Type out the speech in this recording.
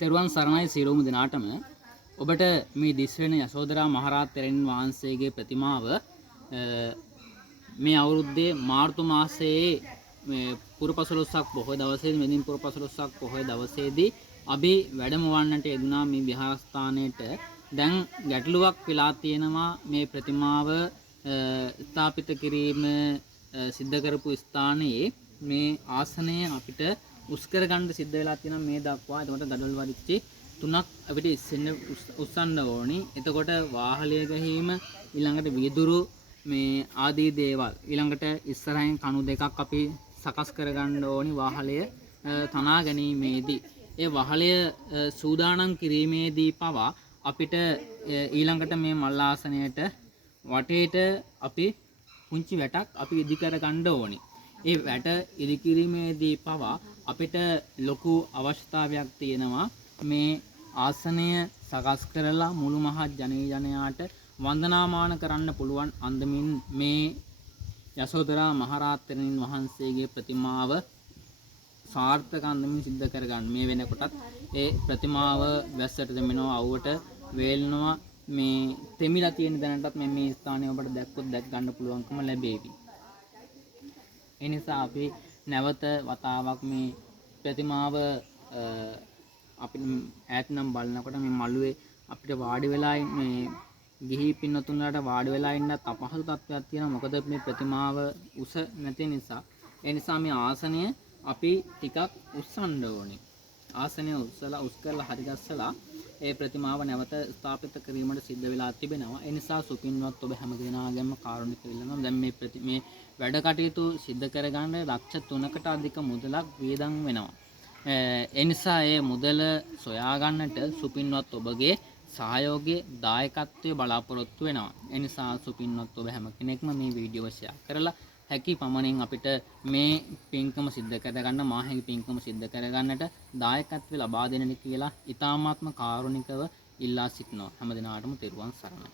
තෙරුවන් සරණයි සියලුම දෙනාටම. ඔබට මේ දිස්වෙන යශෝදරා මහරහත් තෙරණින් වහන්සේගේ ප්‍රතිමාව මේ අවුරුද්දේ මාර්තු මාසයේ පුරපසළොස්වක පොහොය දවසේදී මෙදින පුරපසළොස්වක පොහොය දවසේදී අපි වැඩමවන්නට යෙදුනා මේ විහාරස්ථානයේට. දැන් ගැටලුවක් වෙලා තියෙනවා මේ ප්‍රතිමාව ස්ථාපිත කිරීම සිද්ධ කරපු ස්ථානයේ මේ ආසනය අපිට උස්කර ගන්න සිද්ධ වෙලා තියෙනවා මේ දක්වා. එතකොට ගඩොල් වරිච්චි 3ක් අපිට උස්සන්න ඕනි. එතකොට වාහලය ගහීම, ඊළඟට වීදුරු මේ ආදී දේවල්, ඊළඟට ඉස්සරහින් කණු දෙකක් අපි සකස් කරගන්න ඕනි වාහලය තනා ගැනීමේදී. ඒ වාහලය සූදානම් කිරීමේදී පවා අපිට ඊළඟට මේ මල් ආසනයට වටේට අපි පුංචි වැටක් අපි ඉදි කර ගන්න ඕනි. ඒ වැට ඉදි කිරීමේදී පවා අපිට ලොකු අවශ්‍යතාවයක් තියෙනවා මේ ආසනය සකස් කරලා මුළු මහත් ජනයාට වන්දනාමාන කරන්න පුළුවන් අන්දමින් මේ යශෝදරා මහරහත් තෙරණින් වහන්සේගේ ප්‍රතිමාව සාර්ථක අන්දමින් සිද්ධ කරගන්න. මේ වෙනකොටත් ඒ ප්‍රතිමාව වැස්සට දෙමිනවා, අවුවට වේලනවා. මේ තෙමිලා තියෙන දැනටත් මේ ස්ථානය ඔබට දැක්කොත් දැක් ගන්න පුළුවන්කම ලැබේවි. ඒ නිසා අපි නැවත වතාවක් මේ ප්‍රතිමාව අපි ඈතනම් බලනකොට මේ මළුවේ අපිට වාඩි වෙලා මේ ගිහි පින්නතුන්ලාට වාඩි වෙලා ඉන්නත් අපහසු තත්ත්වයක් තියෙනවා. මොකද මේ ප්‍රතිමාව උස නැති නිසා. ඒ නිසා මේ ආසනය අපි ටිකක් උස්සන්න ඕනේ. ආසනය උස් කරලා හරි ගස්සලා ඒ ප්‍රතිමාව නැවත ස්ථාපිත කිරීමට සිද්ධ වෙලා තිබෙනවා. ඒ නිසා සුපින්වත් ඔබ හැම දෙනාගේම කාරුණික ඉල්ලනවා. දැන් මේ වැඩ කටයුතු සිද්ධ කරගන්න ලක්ෂ 3කට අධික මුදලක් වියදම් වෙනවා. ඒ නිසා ඒ මුදල සොයා ගන්නට සුපින්වත් ඔබගේ සහයෝගයේ දායකත්වයේ බලාපොරොත්තු වෙනවා. ඒ නිසා සුපින්වත් ඔබ හැම කෙනෙක්ම මේ වීඩියෝ ෂෙයා කරලා හැකි පමණින් අපිට මේ පින්කම සිද්ධ කරගන්න, මාහැකි පින්කම සිද්ධ කරගන්නට දායකත්වය ලබා දෙන්න කියලා ඉතාමාත්ම කාරුණිකව ඉල්ලා සිටිනවා. හැම දිනාටම තෙරුවන් සරණයි.